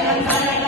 Thank you.